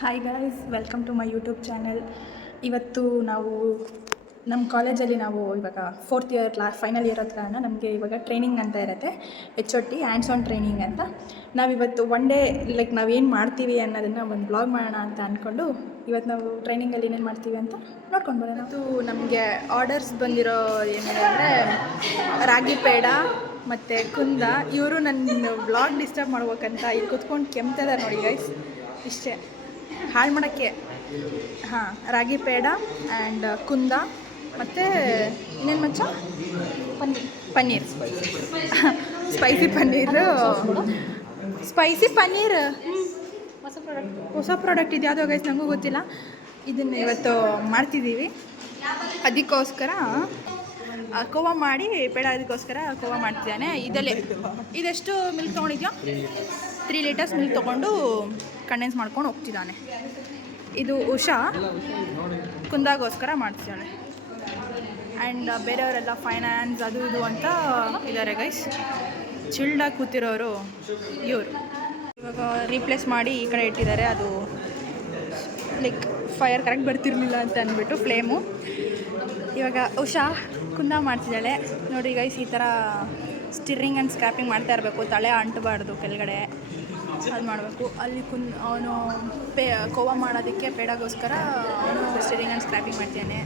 Hi guys, welcome to my YouTube channel. ಇವತ್ತು ನಾವು ನಮ್ಮ ಕಾಲೇಜಲ್ಲಿ ನಾವು ಇವಾಗ 4th ಇಯರ್ ಫೈನಲ್ ಇಯರ್ ಹತ್ರ ನಮಗೆ ಇವಾಗ ಟ್ರೈನಿಂಗ್ ಅಂತ ಇರುತ್ತೆ. HOT ಹ್ಯಾಂಡ್ಸ್ ಆನ್ ಟ್ರೈನಿಂಗ್ ಅಂತ. ನಾವಿವತ್ತು ಒನ್ ಡೇ ಲೈಕ್ ನಾವೇನು ಮಾಡ್ತೀವಿ ಅನ್ನೋದನ್ನು ಒಂದು ಬ್ಲಾಗ್ ಮಾಡೋಣ ಅಂತ ಅಂದ್ಕೊಂಡು ಇವತ್ತು ನಾವು ಟ್ರೈನಿಂಗಲ್ಲಿ ಏನೇನು ಮಾಡ್ತೀವಿ ಅಂತ ನೋಡ್ಕೊಂಡು ಬರೋಣ. ಅದು ನಮಗೆ ಆರ್ಡರ್ಸ್ ಬಂದಿರೋ ಏನಿದೆ ಅಂದರೆ ರಾಗಿ ಪೇಡ ಮತ್ತು ಕುಂದ. ಇವರು ನನ್ನ ಬ್ಲಾಗ್ ಡಿಸ್ಟರ್ಬ್ ಮಾಡ್ಬೇಕಂತ ಇಲ್ಲಿ ಕುತ್ಕೊಂಡು ಕೆಮ್ತಿದ್ದಾರೆ ನೋಡಿ ಗೈಸ್. ಇಷ್ಟೇ ಹಾಳು ಮಾಡೋಕ್ಕೆ. ಹಾಂ, ರಾಗಿ ಪೇಡ ಆ್ಯಂಡ್ ಕುಂದ ಮತ್ತು ಇನ್ನೇನು ಮಚ್ಚ ಪನ್ನೀರ್ ಸ್ಪೈಸಿ ಪನ್ನೀರ್ ಹೊಸ ಪ್ರಾಡಕ್ಟ್ ಇದು ಯಾವುದೋ ಗೈಸ್, ನನಗೂ ಗೊತ್ತಿಲ್ಲ. ಇದನ್ನು ಇವತ್ತು ಮಾಡ್ತಿದ್ದೀವಿ. ಅದಕ್ಕೋಸ್ಕರ ಕೋವಾ ಮಾಡಿ ಪೇಡ, ಅದಕ್ಕೋಸ್ಕರ ಕೋವಾ ಮಾಡ್ತಿದ್ದಾನೆ. ಇದೆಷ್ಟು ಮಿಲ್ಕ್ ತೊಗೊಂಡಿದ್ಯೋ? 3 ಲೀಟರ್ಸ್ ಮಿಲ್ಕ್ ತೊಗೊಂಡು ಕಂಡೆನ್ಸ್ ಮಾಡ್ಕೊಂಡು ಹೋಗ್ತಿದ್ದಾನೆ. ಇದು ಉಷಾ ಕುಂದಾಗೋಸ್ಕರ ಮಾಡ್ತಿದ್ದಾಳೆ. ಆ್ಯಂಡ್ ಬೇರೆಯವರೆಲ್ಲ ಫೈನಾನ್ಸ್ ಅದು ಇದು ಅಂತ ಇದ್ದಾರೆ ಗೈಸ್. ಚಿಲ್ಡಾಗಿ ಕೂತಿರೋರು ಇವರು. ಇವಾಗ ರೀಪ್ಲೇಸ್ ಮಾಡಿ ಈ ಕಡೆ ಇಟ್ಟಿದ್ದಾರೆ. ಅದು ಲೈಕ್ ಫೈರ್ ಕರೆಕ್ಟ್ ಬರ್ತಿರಲಿಲ್ಲ ಅಂತ ಅಂದ್ಬಿಟ್ಟು ಫ್ಲೇಮು. ಇವಾಗ ಉಷಾ ಕುಂದ ಮಾಡ್ತಿದ್ದಾಳೆ ನೋಡಿ ಗೈಸ್. ಈ ಥರ ಸ್ಟಿರಿಂಗ್ ಆ್ಯಂಡ್ ಸ್ಕ್ರ್ಯಾಪಿಂಗ್ ಮಾಡ್ತಾ ಇರಬೇಕು, ತಲೆ ಅಂಟಬಾರ್ದು ಕೆಳಗಡೆ, ಅದು ಮಾಡಬೇಕು. ಅಲ್ಲಿ ಅವನು ಕೋವಾ ಮಾಡೋದಕ್ಕೆ ಪೇಡಾಗೋಸ್ಕರ ಅವನು ಸ್ಟಿರಿಂಗ್ ಆ್ಯಂಡ್ ಸ್ಕ್ರ್ಯಾಪಿಂಗ್ ಮಾಡ್ತಾನೆ.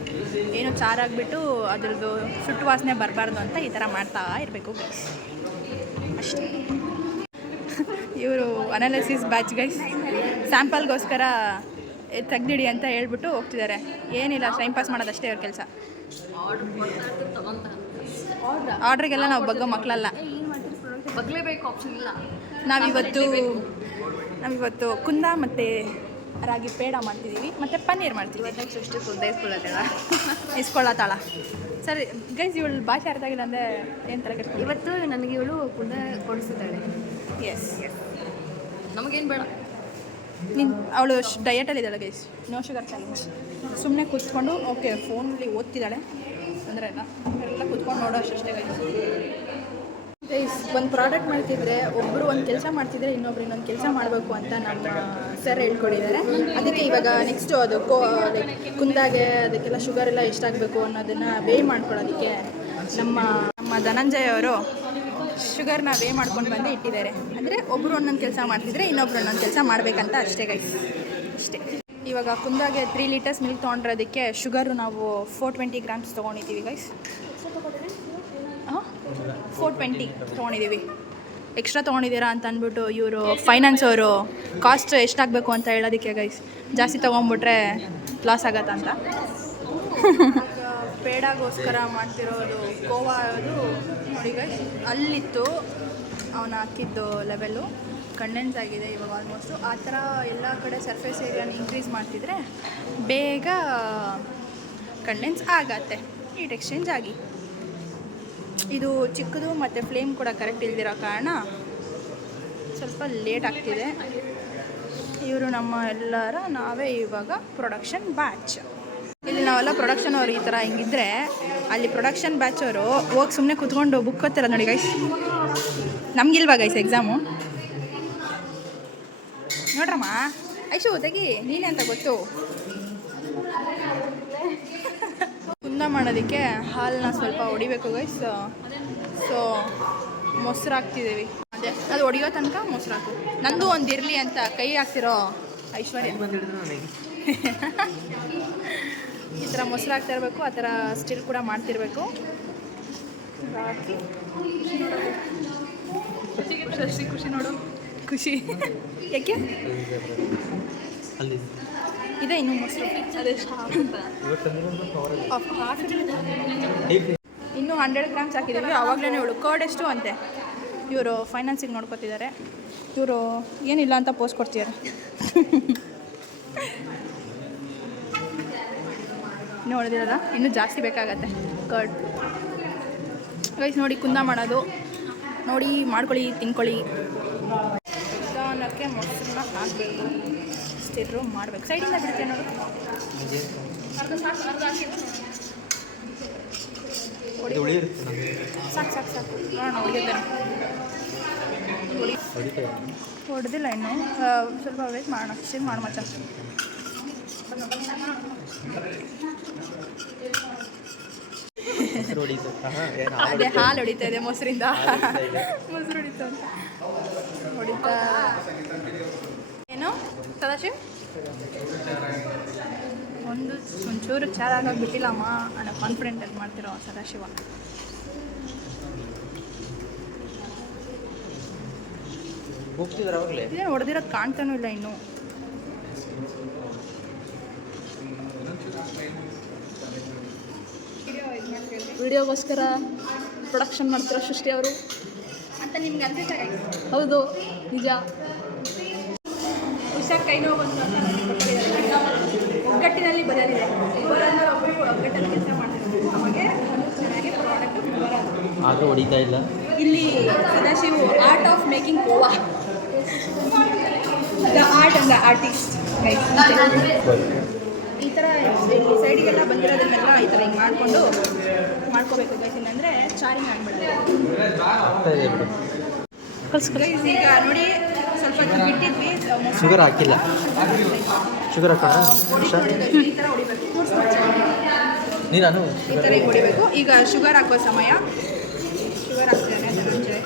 ಏನೋ ಚಾರಾಗಿಬಿಟ್ಟು ಅದ್ರದ್ದು ಸುಟ್ಟು ವಾಸನೆ ಬರಬಾರ್ದು ಅಂತ ಈ ಥರ ಮಾಡ್ತಾ ಇರಬೇಕು ಗೈಸ್, ಅಷ್ಟೇ. ಇವರು ಅನಾಲಿಸಿಸ್ ಬ್ಯಾಚ್ ಗೈಸ್. ಸ್ಯಾಂಪಲ್ಗೋಸ್ಕರ ತೆಗ್ದಿಡಿ ಅಂತ ಹೇಳ್ಬಿಟ್ಟು ಹೋಗ್ತಿದ್ದಾರೆ. ಏನಿಲ್ಲ, ಟೈಮ್ ಪಾಸ್ ಮಾಡೋದಷ್ಟೇ ಅವ್ರ ಕೆಲಸ. ಆರ್ಡ್ರಿಗೆಲ್ಲ ನಾವು ಬಗ್ಗೋ ಮಕ್ಕಳಲ್ಲ, ಬಗ್ಲೇಬೇಕು, ಆಪ್ಷನ್ ಇಲ್ಲ. ನಾವಿವತ್ತು ಕುಂದ ಮತ್ತು ರಾಗಿ ಪೇಡ ಮಾಡ್ತಿದ್ದೀವಿ ಮತ್ತು ಪನ್ನೀರ್ ಮಾಡ್ತಿದ್ದೀವಿ. ಎಷ್ಟು ಸುದ್ದ ಇಸ್ಕೊಳ್ಳತ್ತಾಳ. ಸರಿ ಗೈಸ್, ಇವಳು ಭಾಷೆ ಅರ್ಥ ಆಗಿಲ್ಲ ಅಂದರೆ ಏನು ಥರ ಕೆಟ್ಟ. ಇವತ್ತು ನನಗೆ ಇವಳು ಕುಂದ ಕೊಡಿಸಿದ್ದಾಳೆ. ಎಸ್, ನಮಗೇನು ಬೇಡ. ಅವಳು ಡಯಟಲ್ಲಿದ್ದಾಳೆ ಗೈಸ್, ನೋ ಶುಗರ್ ಚಾಲೆಂಜ್. ಸುಮ್ಮನೆ ಕೂತ್ಕೊಂಡು ಓಕೆ ಫೋನಲ್ಲಿ ಓದ್ತಿದ್ದಾಳೆ ಅಂದರೆ ಎಲ್ಲ ಕೂತ್ಕೊಂಡು ನೋಡೋ ಅಷ್ಟೇ ಗೈಸ್. ಒಂದು ಪ್ರಾಡಕ್ಟ್ ಮಾಡ್ತಿದ್ರೆ ಒಬ್ಬರು ಒಂದು ಕೆಲಸ ಮಾಡ್ತಿದ್ರೆ ಇನ್ನೊಬ್ರು ಇನ್ನೊಂದು ಕೆಲಸ ಮಾಡಬೇಕು ಅಂತ ನಮ್ಮ ಸರ್ ಹೇಳ್ಕೊಟ್ಟಿದ್ದಾರೆ. ಅದಕ್ಕೆ ಇವಾಗ ನೆಕ್ಸ್ಟು ಅದು ಕುಂದಾಗೆ ಅದಕ್ಕೆಲ್ಲ ಶುಗರ್ ಎಲ್ಲ ಎಷ್ಟಾಗಬೇಕು ಅನ್ನೋದನ್ನು ವೇ ಮಾಡ್ಕೊಳ್ಳೋದಕ್ಕೆ ನಮ್ಮ ಧನಂಜಯ ಅವರು ಶುಗರ್ನ ವೇ ಮಾಡ್ಕೊಂಡು ಬಂದು ಇಟ್ಟಿದ್ದಾರೆ. ಅಂದರೆ ಒಬ್ಬರು ಒಂದೊಂದು ಕೆಲಸ ಮಾಡ್ತಿದ್ರೆ ಇನ್ನೊಬ್ರು ಒಂದೊಂದು ಕೆಲಸ ಮಾಡಬೇಕಂತ ಅಷ್ಟೇ ಗೈಸ್, ಅಷ್ಟೇ. ಇವಾಗ ಕುಂದಾಗೆ 3 ಲೀಟರ್ಸ್ ಮಿಲ್ಕ್ ತೊಗೊಂಡಿರೋದಕ್ಕೆ ಶುಗರು ನಾವು 420 ಗ್ರಾಮ್ಸ್ ತೊಗೊಂಡಿದ್ದೀವಿ ಗೈಸ್. 420 ತೊಗೊಂಡಿದ್ದೀವಿ. ಎಕ್ಸ್ಟ್ರಾ ತೊಗೊಂಡಿದ್ದೀರಾ ಅಂತ ಅಂದ್ಬಿಟ್ಟು ಇವರು ಫೈನಾನ್ಸ್ ಅವರು ಕಾಸ್ಟ್ ಎಷ್ಟಾಗಬೇಕು ಅಂತ ಹೇಳೋದಕ್ಕೆ ಗೈಸ್. ಜಾಸ್ತಿ ತೊಗೊಂಬಿಟ್ರೆ ಲಾಸ್ ಆಗತ್ತಂತ. ಪೇಡಾಗೋಸ್ಕರ ಮಾಡ್ತಿರೋದು ಕೋವಾ ಅದು ನೋಡಿ ಗೈಸ್. ಅಲ್ಲಿತ್ತು ಅವನು ಹಾಕಿದ್ದು ಲೆವೆಲ್ಲು ಕಂಡೆನ್ಸ್ ಆಗಿದೆ ಇವಾಗ ಆಲ್ಮೋಸ್ಟು. ಆ ಥರ ಎಲ್ಲ ಕಡೆ ಸರ್ಫೇಸ್ ಏರಿಯಾನ ಇನ್ಕ್ರೀಸ್ ಮಾಡ್ತಿದ್ರೆ ಬೇಗ ಕಂಡೆನ್ಸ್ ಆಗತ್ತೆ, ಹೀಟ್ ಎಕ್ಸ್ಚೇಂಜ್ ಆಗಿ. ಇದು ಚಿಕ್ಕದು ಮತ್ತು ಫ್ಲೇಮ್ ಕೂಡ ಕರೆಕ್ಟ್ ಇಲ್ದಿರೋ ಕಾರಣ ಸ್ವಲ್ಪ ಲೇಟ್ ಆಗ್ತಿದೆ. ಇವರು ನಮ್ಮ ಎಲ್ಲರ ನಾವೇ ಇವಾಗ ಪ್ರೊಡಕ್ಷನ್ ಬ್ಯಾಚ್. ಇಲ್ಲಿ ನಾವೆಲ್ಲ ಪ್ರೊಡಕ್ಷನ್ ಅವರು ಈ ಥರ ಹಿಂಗಿದ್ರೆ ಅಲ್ಲಿ ಪ್ರೊಡಕ್ಷನ್ ಬ್ಯಾಚ್ ಅವರು ಹೋಗಿ ಸುಮ್ಮನೆ ಕೂತ್ಕೊಂಡು ಬುಕ್ ಓದ್ತಾರ ನೋಡಿ ಗೈಸ್. ನಮಗಿಲ್ವಾ ಗೈಸ್ ಎಕ್ಸಾಮು? ನೋಡ್ರಮ್ಮ, ಐಶು ತೆಗಿ ನೀನೇ ಅಂತ ಗೊತ್ತು. ಕುಂದ ಮಾಡೋದಕ್ಕೆ ಹಾಲನ್ನ ಸ್ವಲ್ಪ ಹೊಡಿಬೇಕು ಗೈಸ್. ಸೊ ಮೊಸರು ಹಾಕ್ತಿದ್ದೀವಿ. ಅದೇ ಅದು ಹೊಡಿಯೋ ತನಕ ಮೊಸರು ಹಾಕು. ನಂದು ಒಂದು ಇರಲಿ ಅಂತ ಕೈ ಹಾಕ್ತಿರೋ ಐಶ್ವರ್ಯ. ಈ ಥರ ಮೊಸರು ಹಾಕ್ತಾ ಇರಬೇಕು, ಆ ಥರ ಸ್ಟಿಲ್ ಕೂಡ ಮಾಡ್ತಿರ್ಬೇಕು. ಹಾಕಿ ಖುಷಿ ನೋಡು, ಖುಷಿ ಯಾಕೆ ಇದೆ ಇನ್ನೂ ಮೊಸರು. ಅದೆಷ್ಟು ಇನ್ನೂ 100 ಗ್ರಾಮ್ಸ್ ಹಾಕಿದ್ದೀವಿ. ಆವಾಗಲೇ ಇವಳು ಕರ್ಡ್ ಎಷ್ಟು ಅಂತೆ. ಇವರು ಫೈನಾನ್ಸಿಗೆ ನೋಡ್ಕೊತಿದ್ದಾರೆ. ಇವರು ಏನಿಲ್ಲ ಅಂತ ಪೋಸ್ಟ್ ಕೊಡ್ತಿದ್ದಾರೆ. ನೋಡಿದಿರಲ್ಲ, ಇನ್ನೂ ಜಾಸ್ತಿ ಬೇಕಾಗತ್ತೆ ಕರ್ಡ್ ಗೈಸ್. ನೋಡಿ ಕುಂದ ಮಾಡೋದು ನೋಡಿ, ಮಾಡ್ಕೊಳ್ಳಿ, ತಿನ್ಕೊಳ್ಳಿ. ನಿಧಾನಕ್ಕೆ ಮೊಸರನ್ನ ಹಾಕಬೇಕು, ಸ್ಟಿರ್ರು ಮಾಡಬೇಕು. ಸೈಡಿಂದ ಬಿಡ್ತೇನೆ ನೋಡಿ. ಸಾಕು ನೋಡೋಣ, ಹೊಡಿಯುತ್ತೇನೆ. ಹೊಡೆದಿಲ್ಲ ಇನ್ನು ಸ್ವಲ್ಪ ವೇಟ್ ಮಾಡೋಣ ಸೇವ್ ಮಾಡು ಮಚ್ಚ. ಅದೇ ಹಾಲು ಹೊಡಿತಾ ಇದೆ ಮೊಸರಿಂದ. ಮೊಸರು ಹೊಡಿತಾ ಅಂತ ಹೊಡಿತಾ ಏನು ಸದಾಶಿವ್ ಒಂಚೂರು ಚಾರಾಗಿ ಬಿಟ್ಟಿಲ್ಲಮ್ಮ ಅನ್ನೋ ಕಾನ್ಫಿಡೆಂಟಲ್ಲಿ ಮಾಡ್ತಿರೋ ಸದಾಶಿವ. ಇದೇನು ಹೊಡೆದಿರೋದು ಕಾಣ್ತಾನೂ ಇಲ್ಲ ಇನ್ನು. ವಿಡಿಯೋಗೋಸ್ಕರ ಪ್ರೊಡಕ್ಷನ್ ಮಾಡ್ತಿರೋ ಸೃಷ್ಟಿ ಅವರು ಅಂತ ನಿಮ್ಗೆ ಅನ್ಸುತ್ತೆ. ಹೌದು ನಿಜ. ಹುಷಾರ್ ಕೈ ನೋವು ಬಂತು ಅಂತ ಒಗ್ಗಟ್ಟಿನಲ್ಲಿ ಬರೋದಿದೆ. ಇವರನ್ನ ಒಬ್ಬರು ಒಗ್ಗಟ್ಟಲ್ಲಿ ಕೆಲಸ ಮಾಡ್ತಾರೆ. ನಮಗೆ ಚೆನ್ನಾಗಿ ಪ್ರಾಡಕ್ಟ್ ಬರೋದು ಆದರೂ ಹೊಡಿತಾ ಇಲ್ಲ. ಇಲ್ಲಿ Sadashiv art of making khoa, the art and the artist. ಈ ಥರ ಇಲ್ಲಿ ಸೈಡಿಗೆಲ್ಲ ಬಂದಿರೋದನ್ನೆಲ್ಲ ಈ ಥರ ಹಿಂಗೆ ಮಾಡ್ಕೋಬೇಕು ಗೈಸ್. ಅಂದರೆ ಚಾರಿಂಗ್ ಆಗಿಬಿಡೋದು. ಈಗ ನೋಡಿ ಸ್ವಲ್ಪ ಬಿಟ್ಟಿದ್ವಿ. ಶುಗರ್ ಹಾಕಿಲ್ಲ. ಶುಗರ್ ಹಾಕೋಣ. ಈ ಥರ ಹೊಡಿಬೇಕು. ನೀನು ಈ ಥರ ಹಿಂಗೆ ಹೊಡಿಬೇಕು. ಈಗ ಶುಗರ್ ಹಾಕೋ ಸಮಯ. ಶುಗರ್ ಹಾಕ್ತೇನೆ ಧನಂಜಯ.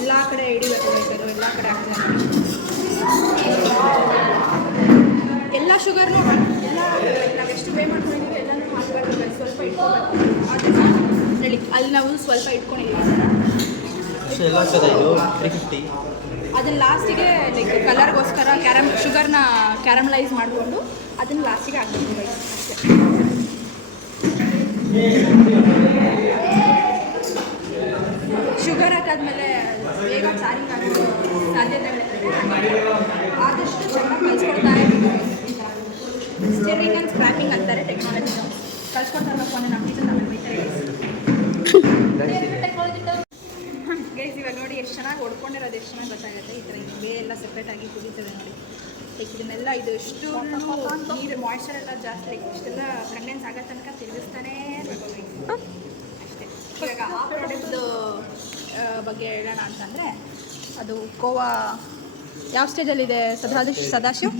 ಎಲ್ಲ ಕಡೆ ಹಿಡಿಬೇಕು ಗೈಸ್. ಅದು ಎಲ್ಲ ಕಡೆ ಹಾಕ್ತೇನೆ. ಎಲ್ಲ ಶುಗರ್ನು ಎಲ್ಲ ನಾವು ಎಷ್ಟು ಪೇ ಮಾಡ್ಕೊಂಡಿದ್ದೀವಿ ಎಲ್ಲನೂ ಹಾಕಬೇಕು. ಸ್ವಲ್ಪ ಇಟ್ಕೋಬೇಕು. ಅದನ್ನು ಹೇಳಿ ಅಲ್ಲಿ ನಾವು ಸ್ವಲ್ಪ ಇಟ್ಕೊಂಡಿದ್ದೀವಿ. ಎಲ್ಲ ಆಗ್ತದೆ ಇದು 350. ಅದನ್ನು ಲಾಸ್ಟಿಗೆ ಲೈಕ್ ಕಲರ್ಗೋಸ್ಕರ ಶುಗರ್ನ ಕ್ಯಾರಮಲೈಸ್ ಮಾಡಿಕೊಂಡು ಅದನ್ನು ಲಾಸ್ಟಿಗೆ ಹಾಕ್ಬೇಕು ಗೈಸ್ ಅಷ್ಟೇ. ಶುಗರ್ ಹಾಕಾದ್ಮೇಲೆ ಬೇಗ ಚಾರಿಂಗ್ ಆಗೋ ಸಾಧ್ಯತೆಗಳಿರ್ತದೆ. ಆದಷ್ಟು ಚೆನ್ನಾಗಿ ಕಲಿಸ್ಕೊಡ್ತಾ ಇರ್ಬೇಕು. ಸ್ಟಿರಿಂಗ್ ಆ್ಯಂಡ್ ಸ್ಕ್ರ್ಯಾಪಿಂಗ್ ಅಂತಾರೆ ಟೆಕ್ನಾಲಜಿ. ಕಲಿಸ್ಕೊಡ್ತಾ ಇರಬೇಕು ಅಂದರೆ ನಮ್ಮ ಟೀಚರ್ ನಮಗೆ ಬೈತಾರೆ ಗೈಸ್. ಇವಾಗ ನೋಡಿ ಎಷ್ಟು ಚೆನ್ನಾಗಿ ಹೊಡ್ಕೊಂಡಿರೋದು, ಎಷ್ಟು ಚೆನ್ನಾಗಿ ಗೊತ್ತಾಗುತ್ತೆ. ಈ ಥರ ಬೇ ಎಲ್ಲ ಸಪ್ರೇಟಾಗಿ ಕುದೀತದೆ ನೋಡಿ. ಲೈಕ್ ಇದನ್ನೆಲ್ಲ ಇದು ಎಷ್ಟು ನೀರು ಮಾಯ್ಶ್ಚರ್ ಎಲ್ಲ ಜಾಸ್ತಿ ಲೈಕ್ ಇಷ್ಟೆಲ್ಲ ಕಂಡೆನ್ಸ್ ಆಗೋ ತನಕ ತಿರುಗಿಸ್ತಾನೇ ಇರಬೇಕು ಅಷ್ಟೇ. ಇವಾಗ ಆ ಪ್ರಾಡಕ್ಟ್ದು ಬಗ್ಗೆ ಹೇಳೋಣ ಅಂತಂದರೆ ಅದು ಕೋವಾ ಯಾವ ಸ್ಟೇಜಲ್ಲಿದೆ ಸದಾಶಿವ್?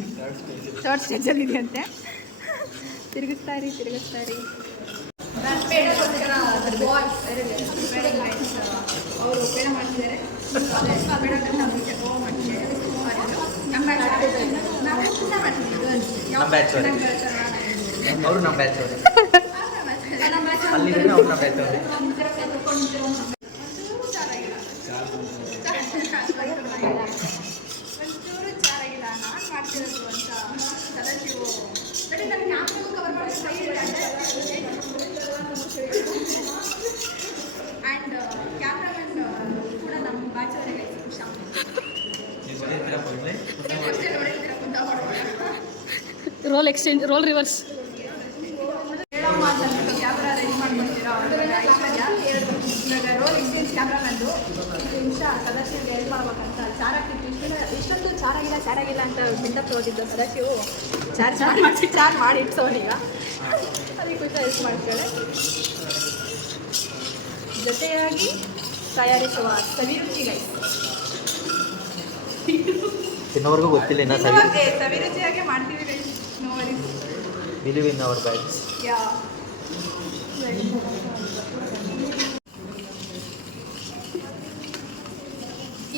ಥರ್ಡ್ ಸ್ಟೇಜಲ್ಲಿದೆ ಅಂತೆ. ತಿರುಗಿಸ್ತಾ ಇರಿ. ಅವರು ಪೇಡ ಮಾಡ್ತಿದ್ದಾರೆ. ಅವರು ನಮ್ಮ ಬ್ಯಾಚ್ ಅವರು ಅಲ್ಲಿ ಅವ್ರು ನಮ್ಮ ಬ್ಯಾಚ್ ಅವರು. ಒಂಚೂರು ಚೆನ್ನಾಗಿಲ್ಲ ನಾನು ಮಾಡ್ತಿರೋದು ಅಂತ ಸದಾಶಿವು. ನನ್ನ ಕ್ಯಾಮ್ರಾ ಕವರ್ ಮಾಡಿ ಆ್ಯಂಡ್ ಕ್ಯಾಮ್ರಾಮನ್ ಕೂಡ ನಮ್ಮ ಬ್ಯಾಚವರಿಗೆ ರೋಲ್ ಎಕ್ಸ್ಚೇಂಜ್, ರೋಲ್ ರಿವರ್ಸ್. ಹೇಳಮ್ಮ ಅಂತ ಕ್ಯಾಮ್ರಾ ರೆಡಿ ಮಾಡ್ಕೊತೀರಾ ಇವಾಗ ರೋಲ್ ಎಕ್ಸ್ಚೇಂಜ್ ಕ್ಯಾಮ್ರಾಮಂದು ನಿಮಿಷ ಸದಾಶಿವ್ಗೆ ಹೆಲ್ಪ್ ಮಾಡ್ಬೇಕಂತ ಚಾರಾಗಿತ್ತು. ಇಷ್ಟೊಂದು ಚಾರಾಗಿಲ್ಲ ಅಂತ ಬಿಲ್ಡಪ್ ತಗೋತಿದ್ದ ಸದಾಶಿವು ಚಾರ್ ಮಾಡಿ ಇಟ್ಸೋನೀಗ. ಅದಕ್ಕೆ ಖುಷಿ ಹೆಲ್ಪ್ ಮಾಡ್ತಾಳೆ. ಜೊತೆಯಾಗಿ ತಯಾರಿಸುವ ಸವಿರುಚಿ ಗೈಸ್. ಇನ್ನವರೆಗೂ ಗೊತ್ತಿಲ್ಲ ಇನ್ನು ಸವಿರುಚಿಯಾಗಿ ಮಾಡ್ತೀವಿ guys. No worries. Believe in our batch. Yeah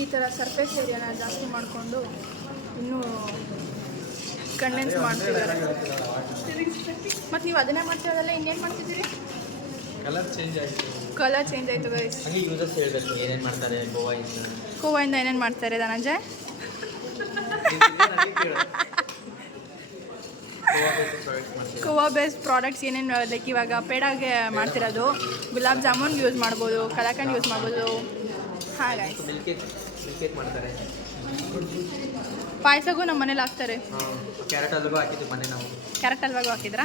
ಈ ಥರ ಸರ್ಫೇಸ್ ಏರಿಯಾನ ಜಾಸ್ತಿ ಮಾಡಿಕೊಂಡು ಇನ್ನೂ ಕಂಡೆನ್ಸ್ ಮಾಡ್ತಿದ್ದಾರೆ. ಮತ್ತು ನೀವು ಅದನ್ನೇ ಮಾಡ್ತಿರೋದಲ್ಲ ಇನ್ನೇನು ಮಾಡ್ತಿದ್ದೀರಿ? ಕಲರ್ ಚೇಂಜ್ ಆಯಿತು ಗೈಸ್. ಹಂಗೆ ಯೂಸರ್ಸ್ ಹೇಳಬೇಕು ಏನೇನು ಮಾಡ್ತಾರೆ ಕೋವಾಯಿಂದ ಏನೇನು ಮಾಡ್ತಾರೆ ಧನಂಜಯ್? ಕೋವಾ ಬೇಸ್ಡ್ ಪ್ರಾಡಕ್ಟ್ಸ್ ಏನೇನು ಲೈಕ್ ಇವಾಗ ಪೇಡಾಗೆ ಮಾಡ್ತಿರೋದು ಗುಲಾಬ್ ಜಾಮೂನ್ ಯೂಸ್ ಮಾಡ್ಬೋದು, ಕಲಾಕಂಡ್ ಯೂಸ್ ಮಾಡ್ಬೋದು. ಹಾಂ ಗೈಸ್. ಕೇಕ್ ಮಾಡ್ತಾರೆ. ಪಾಯಸಗೂ ನಮ್ಮ ಮನೇಲಿ ಹಾಕ್ತಾರೆ. ಕ್ಯಾರೆಟ್ ಹಲ್ವಾಗೂ ಹಾಕಿದ್ದು ಮೊನ್ನೆ ನಾವು. ಕ್ಯಾರೆಟ್ ಹಲ್ವಾಗೂ ಹಾಕಿದ್ರಾ?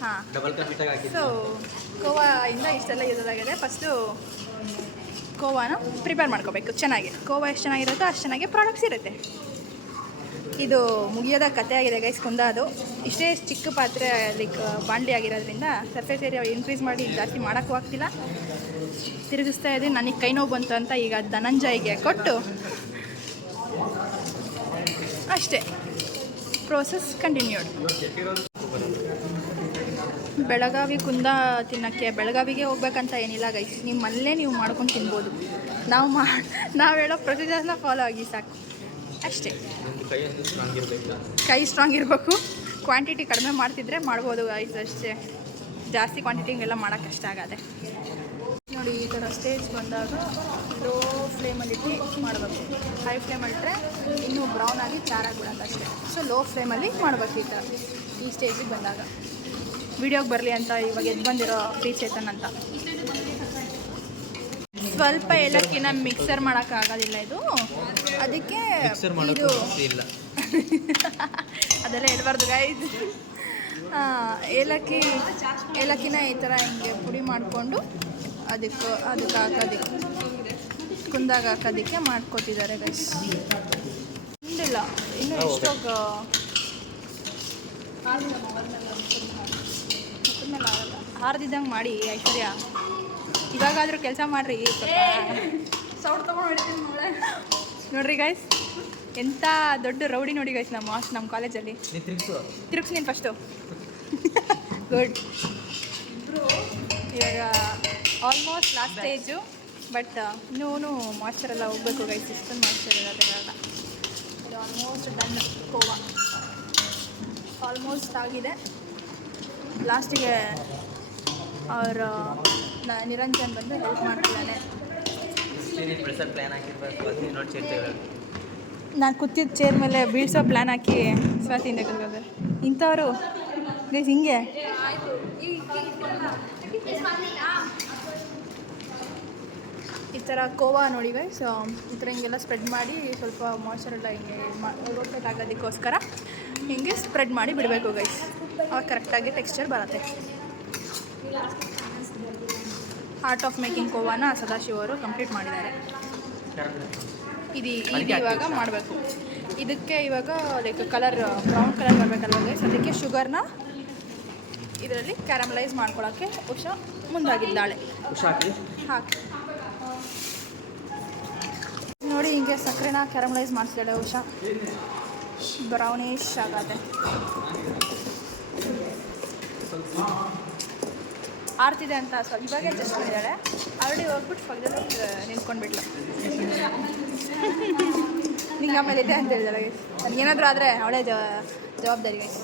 ಹಾಂ. ಡಬಲ್ ಕಾ ಮೀಟಾಗಿ ಹಾಕಿದ್ದು. ಸೊ ಕೋವಾಯಿಂದ ಇಷ್ಟೆಲ್ಲ ಯೂಸ್ ಆಗಿದೆ. ಫಸ್ಟು ಕೋವಾನ ಪ್ರಿಪೇರ್ ಮಾಡ್ಕೋಬೇಕು ಚೆನ್ನಾಗಿ. ಕೋವಾ ಎಷ್ಟು ಚೆನ್ನಾಗಿರುತ್ತೋ ಅಷ್ಟು ಚೆನ್ನಾಗಿ ಪ್ರಾಡಕ್ಟ್ಸ್ ಇರುತ್ತೆ. ಇದು ಮುಗಿಯೋದ ಕತೆ ಆಗಿದೆ ಗೈಸ್. ಅದು ಇಷ್ಟೇ ಚಿಕ್ಕ ಪಾತ್ರೆ ಲೈಕ್ ಬಾಣಲಿ ಆಗಿರೋದ್ರಿಂದ ಸರ್ಫೇಸ್ ಏರಿಯಾ ಇನ್ಕ್ರೀಸ್ ಮಾಡಿ ಜಾಸ್ತಿ ಮಾಡೋಕ್ಕೂ ಆಗ್ತಿಲ್ಲ. ತಿರುಗಿಸ್ತಾ ಇದ್ದೀನಿ. ನನಗೆ ಕೈ ನೋವು ಬಂತು ಅಂತ ಈಗ ಧನಂಜಯ್ಗೆ ಕೊಟ್ಟು ಅಷ್ಟೇ, ಪ್ರೋಸೆಸ್ ಕಂಟಿನ್ಯೂಡ್. ಬೆಳಗಾವಿ ಕುಂದ ತಿನ್ನೋಕ್ಕೆ ಬೆಳಗಾವಿಗೆ ಹೋಗ್ಬೇಕಂತ ಏನಿಲ್ಲ ಗೈಸ್, ನಿಮ್ಮಲ್ಲೇ ನೀವು ಮಾಡ್ಕೊಂಡು ತಿನ್ಬೋದು. ನಾವು ಹೇಳೋ ಪ್ರೊಸೀಜರ್ನ ಫಾಲೋ ಆಗಿ ಸಾಕು ಅಷ್ಟೇ. ಕೈ ಸ್ಟ್ರಾಂಗ್ ಇರಬೇಕು, ಕ್ವಾಂಟಿಟಿ ಕಡಿಮೆ ಮಾಡ್ತಿದ್ರೆ ಮಾಡ್ಬೋದು ಗೈಸ್ ಅಷ್ಟೇ. ಜಾಸ್ತಿ ಕ್ವಾಂಟಿಟಿಗೆಲ್ಲ ಮಾಡೋಕ್ಕೆ ಕಷ್ಟ ಆಗತ್ತೆ ನೋಡಿ. ಈ ಥರ ಸ್ಟೇಜ್ ಬಂದಾಗ ಲೋ ಫ್ಲೇಮಲ್ಲಿಟ್ಟು ಮಾಡಬೇಕು. ಹೈ ಫ್ಲೇಮಲ್ಲಿಟ್ಟರೆ ಇನ್ನೂ ಬ್ರೌನ್ ಆಗಿ ಚಾರಾಗ್ಬಿಡತ್ತೆ ಅಷ್ಟೇ. ಸೊ ಲೋ ಫ್ಲೇಮಲ್ಲಿ ಮಾಡಬೇಕು ಈ ಥರ. ಈ ಸ್ಟೇಜಿಗೆ ಬಂದಾಗ ವಿಡಿಯೋಗೆ ಬರಲಿ ಅಂತ ಇವಾಗ ಎದ್ದು ಬಂದಿರೋ ಪ್ರೀಚೇತನ್ ಅಂತ. ಸ್ವಲ್ಪ ಏಲಕ್ಕಿನ ಮಿಕ್ಸರ್ ಮಾಡೋಕ್ಕಾಗೋದಿಲ್ಲ ಇದು, ಅದಕ್ಕೆ ಇದು ಅದೆಲ್ಲ ಹೇಳ್ಬಾರ್ದು ಗೈಸ್. ಏಲಕ್ಕಿನ ಈ ಥರ ಹಿಂಗೆ ಪುಡಿ ಮಾಡಿಕೊಂಡು ಅದಕ್ಕೆ ಹಾಕೋದಕ್ಕೆ ಕುಂದಾಗ ಹಾಕೋದಕ್ಕೆ ಮಾಡ್ಕೊತಿದ್ದಾರೆ ಗೈಸ್. ಇಲ್ಲ ಇನ್ನೂ ಎಷ್ಟೋಗ ಹಾರ್ದಿದ್ದಂಗೆ ಮಾಡಿ ಐಶ್ವರ್ಯ. ಇವಾಗಾದರೂ ಕೆಲಸ ಮಾಡಿರಿ. ಸೌಟ್ ತೊಗೊಂಡು ನೋಡ್ರಿ ಗೈಸ್, ಎಂಥ ದೊಡ್ಡ ರೌಡಿ ನೋಡಿ ಗೈಸ್ ನಮ್ಮ ಕಾಲೇಜಲ್ಲಿ. ತಿರುಗಿಸಿ ನೀನು ಫಸ್ಟು. ಗುಡ್. ಇವಾಗ ಆಲ್ಮೋಸ್ಟ್ ಲಾಸ್ಟ್ ಸ್ಟೇಜು, ಬಟ್ ಇನ್ನೂ ಮಾಯ್ಚರ್ ಎಲ್ಲ ಹೋಗ್ಬೇಕು ಗೈಸ್. ಇಷ್ಟೊಂದು ಮಾಯ್ಚರ್ ಇರೋದಿಲ್ಲ. ಇದು ಆಲ್ಮೋಸ್ಟ್ ಡನ್. ಕೋವಾ ಆಲ್ಮೋಸ್ಟ್ ಆಗಿದೆ. ಲಾಸ್ಟಿಗೆ ಅವರು ನಿರಂಜನ್ ಬಂದು ಹೆಲ್ಪ್ ಮಾಡ್ತಿದ್ದಾನೆ. ನಾನು ಕೂತಿದ್ದ ಚೇರ್ ಮೇಲೆ ಬೀಳ್ಸೋ ಪ್ಲ್ಯಾನ್ ಹಾಕಿ ಸ್ವಾತಿಯಿಂದ ಕಲ್ಕೋದು. ಇಂಥವ್ರು ಗೈಸ್ ಹಿಂಗೆ ಈ ಥರ ಕೋವಾ ನೋಡಿ ಗೈಸ್, ಈ ಥರ ಹಿಂಗೆಲ್ಲ ಸ್ಪ್ರೆಡ್ ಮಾಡಿ ಸ್ವಲ್ಪ ಮಾಯ್ಚರ್ ಎಲ್ಲ ಹಿಂಗೆ ರೋಟೇಟ್ ಆಗೋದಕ್ಕೋಸ್ಕರ ಹಿಂಗೆ ಸ್ಪ್ರೆಡ್ ಮಾಡಿ ಬಿಡಬೇಕು ಗೈಸ್. ಅವಾಗ ಕರೆಕ್ಟಾಗಿ ಟೆಕ್ಸ್ಚರ್ ಬರುತ್ತೆ. ಆರ್ಟ್ ಆಫ್ ಮೇಕಿಂಗ್ ಕೋವಾನ ಸದಾಶಿವ ಅವರು ಕಂಪ್ಲೀಟ್ ಮಾಡಿದ್ದಾರೆ. ಇದು ಇವಾಗ ಮಾಡಬೇಕು. ಇದಕ್ಕೆ ಇವಾಗ ಲೈಕ್ ಕಲರ್ ಬ್ರೌನ್ ಕಲರ್ ಬರಬೇಕಲ್ವ ಗೈಸ್, ಅದಕ್ಕೆ ಶುಗರ್ನ ಇದರಲ್ಲಿ ಕ್ಯಾರಮಲೈಸ್ ಮಾಡ್ಕೊಳ್ಳೋಕ್ಕೆ ಉಷಾ ಮುಂದಾಗಿದ್ದಾಳೆ. ಹಾಕಿ ನೋಡಿ, ಹಿಂಗೆ ಸಕ್ಕರೆನ ಕ್ಯಾರಮಲೈಸ್ ಮಾಡಿಸಿದ್ದಾಳೆ ಉಷಾ. ಬ್ರೌನಿಶ್ ಆಗತ್ತೆ. ಆರ್ತಿದೆ ಅಂತ ಸ್ವಲ್ಪ ಇವಾಗೇ ಜಸ್ಟ್ ಮಾಡಿದ್ದಾಳೆ. ಆಲ್ರೆಡಿ ಹೋಗ್ಬಿಟ್ಟು ಪಕ್ಕದಲ್ಲಿ ನಿಂತ್ಕೊಂಡ್ಬಿಟ್ಲು. ನಿಂಗೆ ಆಮೇಲೆ ಇದೆ ಅಂತ ಹೇಳಿದಾಳೆ ಗೈಸ್. ನನಗೇನಾದರೂ ಆದರೆ ಅವಳೇ ಜವಾಬ್ದಾರಿ ಗೈಸ್.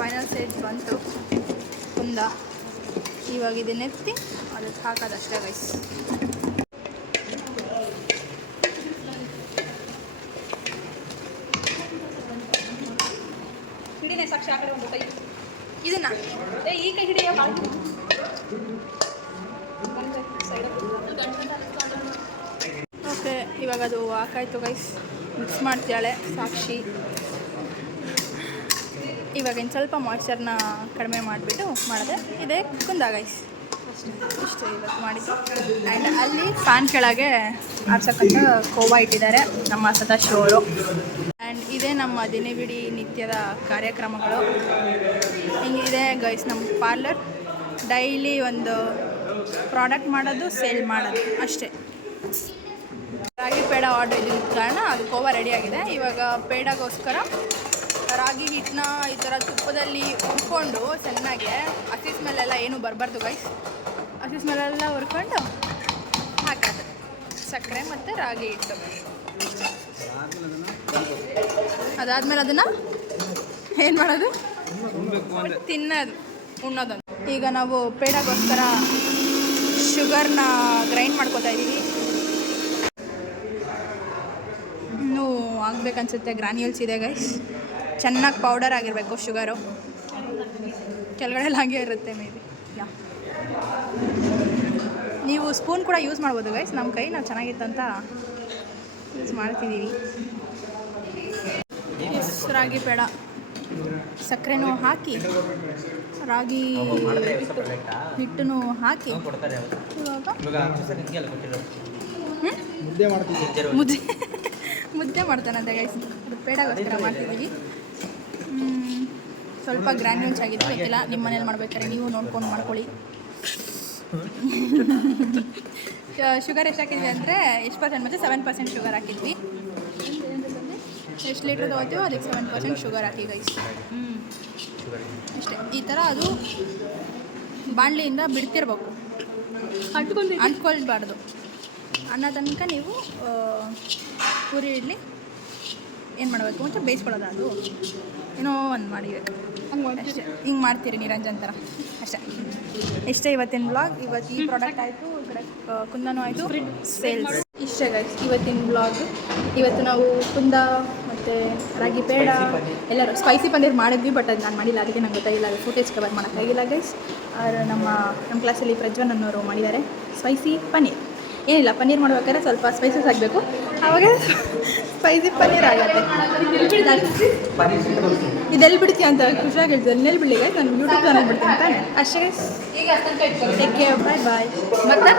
ಫೈನಲ್ ಸ್ಟೇಜ್ ಬಂತು ಕುಂದ. ಇವಾಗ ಇದನ್ನೆತ್ತಿ ಅದಕ್ಕೆ ಹಾಕೋದಷ್ಟೇ ಗೈಸ್. ಹಿಡಿನೇ ಸಾಕ್ಷಿ ಆ ಕಡೆ ಒಂದು ಕೈ ಇದನ್ನ ಈ ಕೈ ಹಿಡಿಯ ಓಕೆ. ಇವಾಗ ಅದು ಹಾಕಾಯ್ತು ಗೈಸ್. ಮಿಕ್ಸ್ ಮಾಡ್ತಾಳೆ ಸಾಕ್ಷಿ. ಇವಾಗ ಇನ್ನು ಸ್ವಲ್ಪ ಮಾಯ್ಚರ್ನ ಕಡಿಮೆ ಮಾಡಿಬಿಟ್ಟು ಮಾಡಿದೆ. ಇದೇ ಕುಂದ ಗೈಸ್. ಇಷ್ಟು ಇವತ್ತು ಮಾಡಿದ್ದು. ಆ್ಯಂಡ್ ಅಲ್ಲಿ ಫ್ಯಾನ್ ಕೆಳಗೆ ಆಡ್ಸಕ್ಕಂತ ಕೋವಾ ಇಟ್ಟಿದ್ದಾರೆ ನಮ್ಮ ಸದಾಶಿವ ಅವರು. ಆ್ಯಂಡ್ ಇದೇ ನಮ್ಮ ದಿನವಿಡೀ ನಿತ್ಯದ ಕಾರ್ಯಕ್ರಮಗಳು. ಹಿಂಗಿದೆ ಗೈಸ್ ನಮ್ಮ ಪಾರ್ಲರ್. ಡೈಲಿ ಒಂದು ಪ್ರಾಡಕ್ಟ್ ಮಾಡೋದು, ಸೇಲ್ ಮಾಡೋದು ಅಷ್ಟೇ. ರಾಗಿ ಪೇಡ ಆರ್ಡರ್ ಇದ್ದ ಕಾರಣ ಅದು ಕೋವಾ ರೆಡಿಯಾಗಿದೆ. ಇವಾಗ ಪೇಡಾಗೋಸ್ಕರ ರಾಗಿ ಹಿಟ್ಟನ್ನ ಈ ಥರ ತುಪ್ಪದಲ್ಲಿ ಹುರ್ಕೊಂಡು ಚೆನ್ನಾಗೆ, ಹಸಿ ಸ್ಮೆಲ್ಲೆಲ್ಲ ಏನೂ ಬರಬಾರ್ದು ಗೈಸ್. ಹಸಿ ಸ್ಮೆಲ್ಲೆಲ್ಲ ಹುರ್ಕೊಂಡು ಹಾಕೋದು ಸಕ್ಕರೆ ಮತ್ತು ರಾಗಿ ಹಿಟ್ಟು. ಅದಾದಮೇಲೆ ಅದನ್ನು ಏನು ಮಾಡೋದು? ತಿನ್ನೋದು, ಉಣ್ಣೋದು. ಈಗ ನಾವು ಪೇಡಾಗೋಸ್ಕರ ಶುಗರ್ನ ಗ್ರೈಂಡ್ ಮಾಡ್ಕೋತಾ ಇದ್ದೀವಿ. ಇನ್ನೂ ಆಗಬೇಕನ್ಸುತ್ತೆ. ಗ್ರಾನ್ಯೂಲ್ಸ್ ಇದೆ ಗೈಸ್. ಚೆನ್ನಾಗಿ ಪೌಡರ್ ಆಗಿರಬೇಕು ಶುಗರು. ಕೆಳಗಡೆ ಹಾಗೆ ಇರುತ್ತೆ ಮೇ ಬಿ. ನೀವು ಸ್ಪೂನ್ ಕೂಡ ಯೂಸ್ ಮಾಡ್ಬೋದು ಗೈಸ್. ನಮ್ಮ ಕೈ ನಾವು ಚೆನ್ನಾಗಿತ್ತಂತ ಯೂಸ್ ಮಾಡ್ತಿದ್ದೀವಿ. ರಾಗಿ ಪೇಡ ಸಕ್ಕರೆನೂ ಹಾಕಿ, ರಾಗಿ ಹಿಟ್ಟನ್ನು ಹಾಕಿ ಇವಾಗ ಮುದ್ದೆ ಮುದ್ದೆ ಮಾಡ್ತಾನಂತೆ ಗೈಸ್. ಅದು ಪೇಡಾಗೋಸ್ಕರ ಮಾಡ್ತಿದ್ದೀವಿ. ಸ್ವಲ್ಪ ಗ್ರ್ಯಾನ್ಯೂಲ್ಸ್ ಆಗಿದೆ, ಗೊತ್ತಿಲ್ಲ. ನಿಮ್ಮ ಮನೇಲಿ ಮಾಡ್ಬೇಕಾದ್ರೆ ನೀವು ನೋಡ್ಕೊಂಡು ಮಾಡ್ಕೊಳ್ಳಿ. ಶುಗರ್ ಎಷ್ಟು ಹಾಕಿದ್ವಿ ಅಂದರೆ ಎಷ್ಟು ಪರ್ಸೆಂಟ್ ಮತ್ತು 7% ಶುಗರ್ ಹಾಕಿದ್ವಿ. ಎಷ್ಟು ಲೀಟ್ರ್ ತೊಗೋತೀವೋ ಅದಕ್ಕೆ 7% ಶುಗರ್ ಹಾಕಿ ಗೈಸ್. ಅಷ್ಟೇ. ಈ ಥರ ಅದು ಬಾಣಲಿಯಿಂದ ಬಿಡ್ತಿರ್ಬೇಕು, ಅಂಟ್ಕೊಳ್ಬಾರ್ದು. ಅನ್ನೋ ತನಕ ನೀವು ಪೂರಿ ಇಡ್ಲಿ ಏನು ಮಾಡಬೇಕು ಅಂತ ಬೇಯಿಸ್ಕೊಳ್ಳೋದು. ಅದು ಏನೋ ಒಂದು ಮಾಡಿಬೇಕು ಅಷ್ಟೇ. ಹಿಂಗೆ ಮಾಡ್ತೀರಿ ನಿರಂಜನ್ ಥರ ಅಷ್ಟೇ. ಇಷ್ಟೇ ಇವತ್ತಿನ ಬ್ಲಾಗ್. ಇವತ್ತು ಈ ಪ್ರಾಡಕ್ಟ್ ಆಯಿತು, ಈ ಕಡೆ ಕುಂದನೂ ಆಯಿತು, ಸೇಲ್ಸ್. ಇಷ್ಟೇ ಗೈಸ್ ಇವತ್ತಿನ ಬ್ಲಾಗ್. ಇವತ್ತು ನಾವು ಕುಂದ ಮತ್ತು ರಾಗಿ ಪೇಡ ಎಲ್ಲರೂ ಸ್ಪೈಸಿ ಪನ್ನೀರ್ ಮಾಡಿದ್ವಿ, ಬಟ್ ಅದು ನಾನು ಮಾಡಿಲ್ಲ, ಅದಕ್ಕೆ ನಂಗೆ ಗೊತ್ತಾಗಿಲ್ಲ. ಅದು ಫುಟೇಜ್ ಕವರ್ ಮಾಡೋಕ್ಕಾಗಿಲ್ಲ ಗೈಸ್. ನಮ್ಮ ಕ್ಲಾಸಲ್ಲಿ ಪ್ರಜ್ವನ್ ಅನ್ನೋರು ಮಾಡಿದ್ದಾರೆ ಸ್ಪೈಸಿ ಪನ್ನೀರ್. ಏನಿಲ್ಲ, ಪನ್ನೀರ್ ಮಾಡ್ಬೇಕಾದ್ರೆ ಸ್ವಲ್ಪ ಸ್ಪೈಸಸ್ ಆಗಬೇಕು, ಆವಾಗ ಸ್ಪೈಸಿ ಪನ್ನೀರ್ ಆಗುತ್ತೆ. ಇದೆಲ್ಲಿ ಬಿಡ್ತೀಯ ಅಂತ ಖುಷಿಯಾಗಿ ಹೇಳ್ತಿದ್ದೆ. ಎಲ್ಲೆಲ್ಲಿ ಬಿಡಲಿ ಗೈಸ್, ನಾನು ಯೂಟ್ಯೂಬ್ ಚಾನಲ್ ಬಿಡ್ತೀನಿ ತಾನೆ. ಅಷ್ಟೇ ಗೈಸ್. ಟೇಕ್ ಕೇರ್, ಬಾಯ್ ಬಾಯ್. ಮತ್ತೆ